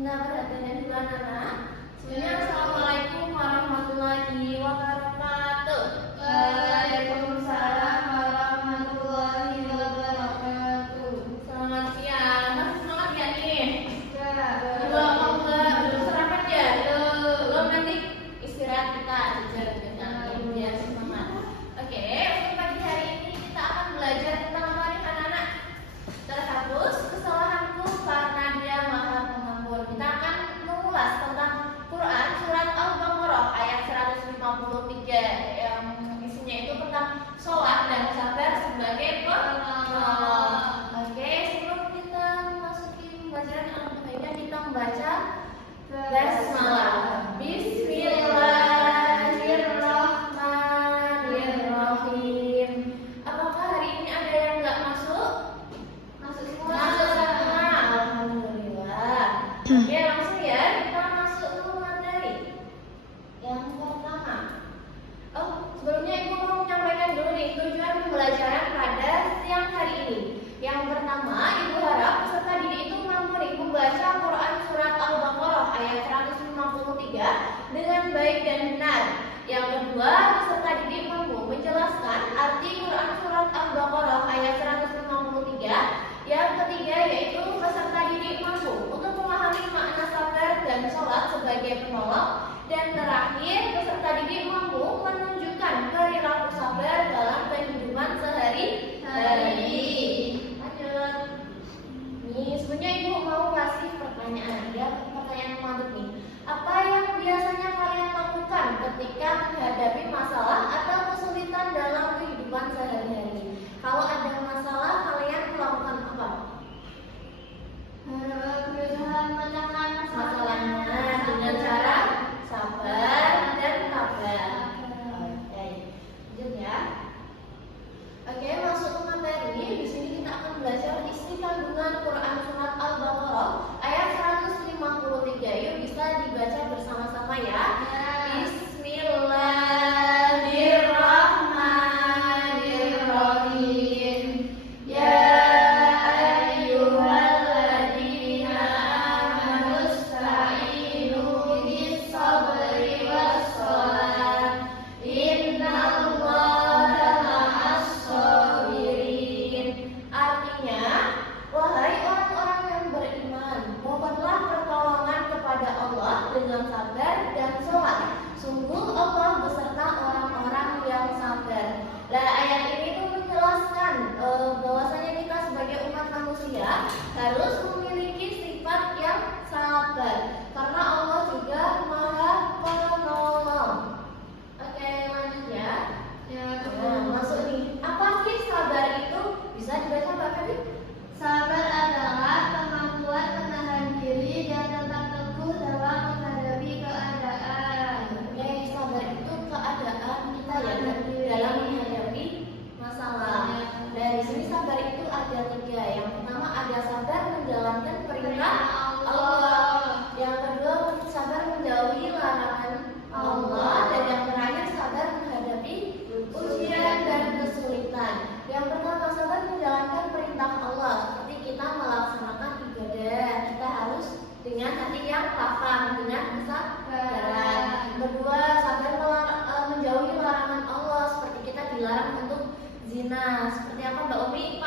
Nah, perhatiannya di mana, Nak? Sebenarnya Assalamualaikum warahmatullahi wabarakatuh. Waalaikumsalam warahmatullahi wabarakatuh. Selamat siang. Masih semangat ya nih? Ya. Belum sarapan ya? Belum, nanti istirahat kita aja biar semangat. Oke, untuk pagi hari ini kita akan belajar tentang apa nih anak-anak? Terhapus kesalahanku karena Dia Maha Pengampun. Kita akan mengulas tentang Quran surat Al-Baqarah ayat 153 yang isinya itu tentang sholat dan sabar sebagai penolong. Oke, sebelum kita masuki pembacaan Al-Fatihah, kita membaca basmalah. Bismillahirrahmanirrahim. Apakah hari ini ada yang nggak masuk? Masuk semua. Masuk semua. Alhamdulillah. Oke, langsung ya kita masuk ke materi. Yang pertama. Sebelumnya Ibu mau menyampaikan dulu nih tujuan pembelajaran pada siang hari ini. Yang pertama, Ibu harap peserta didik itu mampu nih membaca Quran surat Al-Baqarah ayat 153 dengan baik dan benar. Yang kedua, peserta didik mampu menjelaskan arti Quran surat Al-Baqarah ayat 153. Yang ketiga yaitu peserta didik mampu untuk memahami makna sabar dan sholat sebagai penolong. Dan terakhir, peserta didik mampu menunjukkan perilaku sabar dalam kehidupan sehari-hari. Lanjut. Nih, sebenarnya Ibu mau kasih pertanyaan mantap nih. Apa yang biasanya kalian lakukan ketika menghadapi masalah atau kesulitan dalam kehidupan sehari-hari? Kalau ada masalah, kalian melakukan apa? Berusaha menekan Masalahnya dengan cara sabar dan tabah. Oke, lanjut ya. Oke, masuk ke materi. Di sini kita akan belajar isi kandungan Quran surat Al-Baqarah ayat 153. Yuk bisa dibaca bersama-sama ya. Bismillahirrahmanirrahim. Ya ayyuhalladzina amanu ista'inu bis-sabri was-shalah. Innallaha ma'as-shabirin. Artinya, wahai orang-orang yang beriman, mohonlah pertolongan kepada Allah dengan sabar dan sholat. Sungguh Allah beserta orang-orang yang sabar. Nah, ayat ini tuh menjelaskan bahwasanya kita sebagai umat manusia harus memiliki sifat yang sabar, karena Allah juga Maha Penolong. Oke, lanjut ya. Nah, masuk nih. Apa sih sabar itu? Bisa dibaca Mbak Feby? Sabar adalah kemampuan menahan diri dan tetap teguh dalam menghadapi keadaan. Oke, sabar itu keadaan kita ya dalam menghadapi masalah. Dan di sini sabar itu ada 3. Yang pertama ada sabar menjalankan perintah Allah. Yang kedua sabar menjauhi larangan Allah. Dan yang terakhir sabar menghadapi ujian dan kesulitan. Yang pertama sabar menjalankan perintah Allah. Seperti kita melaksanakan ibadah, kita harus dengan hati yang lapang, dengan kesabaran. Kedua, sabar menjauhi larangan Allah, seperti kita dilarang untuk zina. Seperti apa Mbak Umi?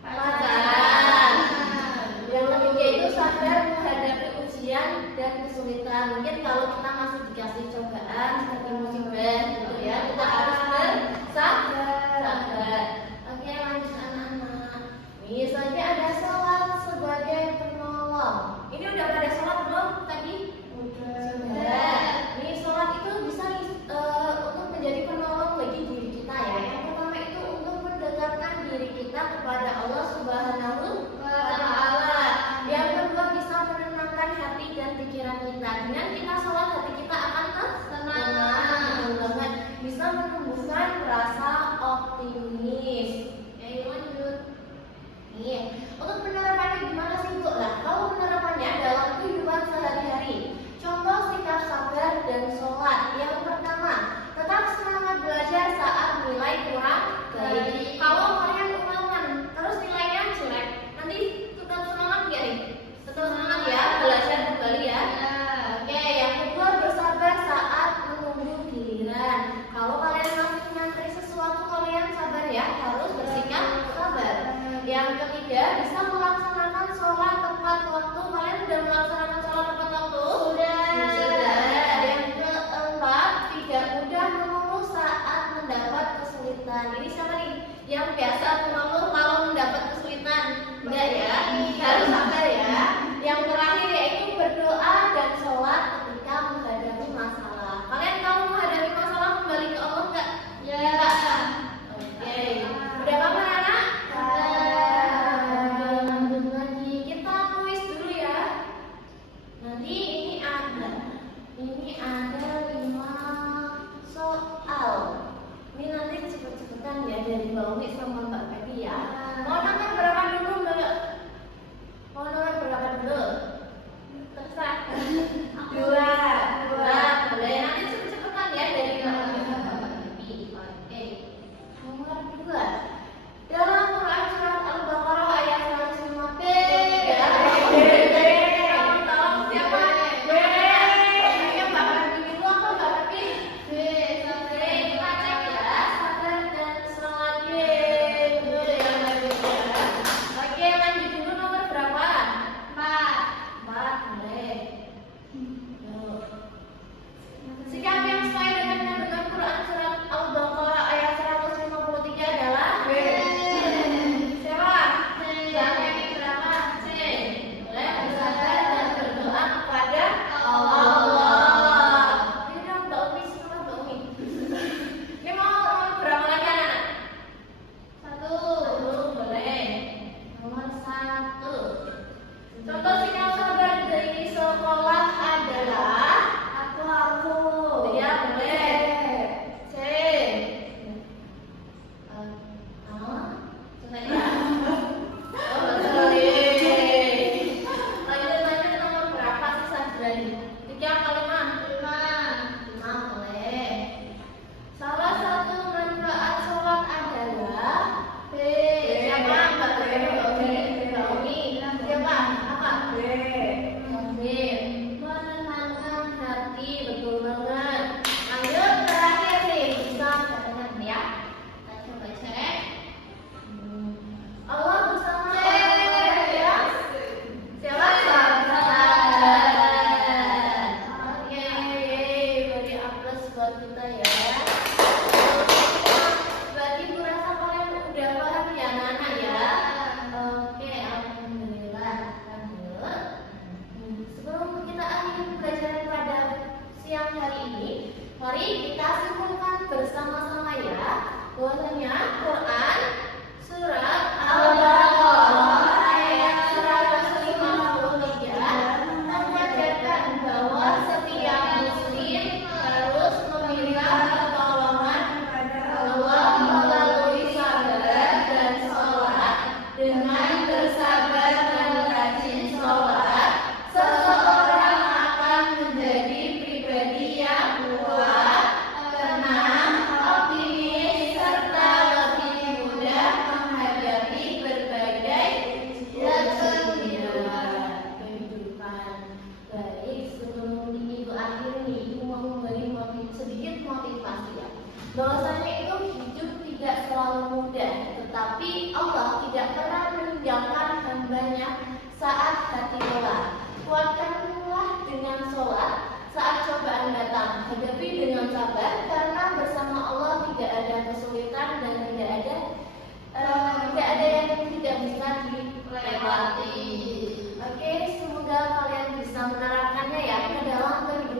Pacaran. Yang ketiga itu sabar menghadapi ujian dan kesulitan. Mungkin kalau kita masih dikasih cobaan seperti musibah gitu ya, kita harus bersabar. Oke, lanjut anak-anak. Misalnya ada sholat sebagai penolong. Ini udah pada sholat belum tadi? Sudah. Nih sholat itu bisa untuk menjadi penolong bagi diri kita ya. Yang pertama itu untuk mendekatkan diri kita kepada Allah Subhanahu wa Ta'ala. Yang kedua bisa menenangkan hati dan pikiran kita. Dengan kita sholat, hati kita akan tenang banget. Bisa menumbuhkan rasa optimis. Lanjut. Nih, untuk penerapannya gimana sih Bu? Nah, kalau penerapannya dalam kehidupan sehari-hari, contoh sikap sabar dan sholat. Yang pertama, tetap semangat belajar saat nilai kurang baik. Kalau kalian ulangan terus nilainya jelek, nanti tetap semangat nggak nih? Tetap semangat ya belajar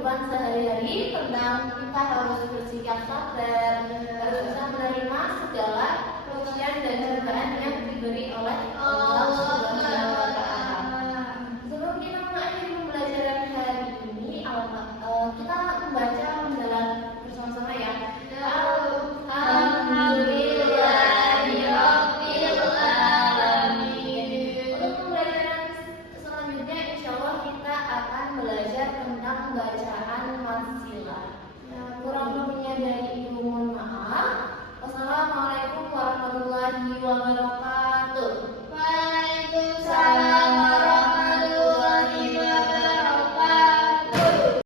kehidupan sehari-hari tentang kita harus bersikap sabar, harus bisa menerima segala ujian dan cobaan yang diberi oleh Allah Subhanahu wa Ta'ala. Sebelum kita mengakhiri pembelajaran hari ini, kita membaca mendalam bersama-sama ya. Untuk pembelajaran selanjutnya, insya Allah kita akan belajar tentang bacaan wassilah.